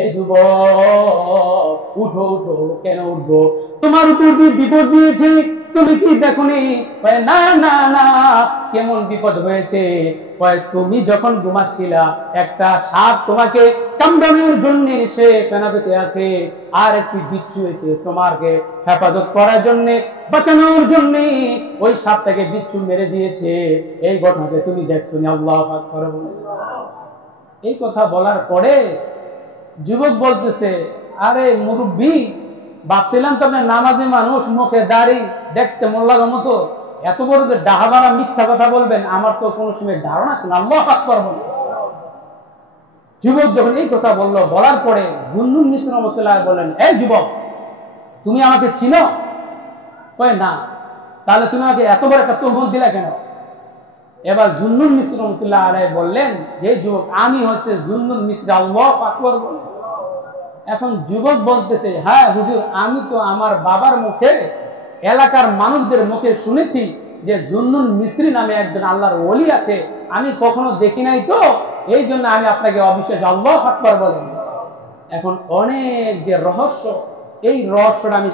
এই যুবক উঠো উঠো, কেন উঠবো? তোমার উপর দিয়ে বিপদ দিয়েছে, তুমি কি দেখোনি? না না না, কেমন বিপদ হয়েছে? তুমি যখন ঘুমাচ্ছিলা একটা সাপ তোমাকে কামড়ানোর জন্য সে ফেনা পেতে আছে, আর একটি বিচ্ছু হয়েছে তোমাকে হেফাজত করার জন্য, বাঁচানোর জন্য ওই সাপটাকে বিচ্ছু মেরে দিয়েছে। এই ঘটনাকে তুমি দেখছো না? আল্লাহু আকবার। এই কথা বলার পরে যুবক বলতেছে, আরে মুরব্বী, ভাবছিলাম তো আপনি নামাজি মানুষ, মুখে দাড়ি, দেখতে মোল্লার মতো, এত বড় যে ডাহাবাড়া মিথ্যা কথা বলবেন, আমার তো কোনো সময় ধারণা ছিল না। আল্লাহু আকবার বলেন। যুবক যখন এই কথা বললো, বলার পরে জুন্নুন মিসরি রাহমাতুল্লাহ বললেন, এই যুবক, তুমি আমাকে চিনো? কয় না। তাহলে তুমি আমাকে এত বড় একটা তহমত দিলা কেন? এবার জুন্নুন মিসরি রাহমাতুল্লাহ আলাইহি বললেন, যে যুবক, আমি হচ্ছে জুন্নুন মিসরি। আল্লাহু আকবার বলেন। এখন যুবক বলতেছে, হ্যাঁ হুজুর, আমি তো আমার বাবার মুখে, এলাকার মানুষদের মুখে শুনেছি যে জুন্নুন মিসরি নামে একজন আল্লাহর ওলি আছে, আমি কখনো দেখি নাই, তো এই জন্য আমি আপনাকে অবিশ্বাস। আল্লাহু আকবার বলেন। এখন অনেক যে রহস্য, এই রহস্যটা আমি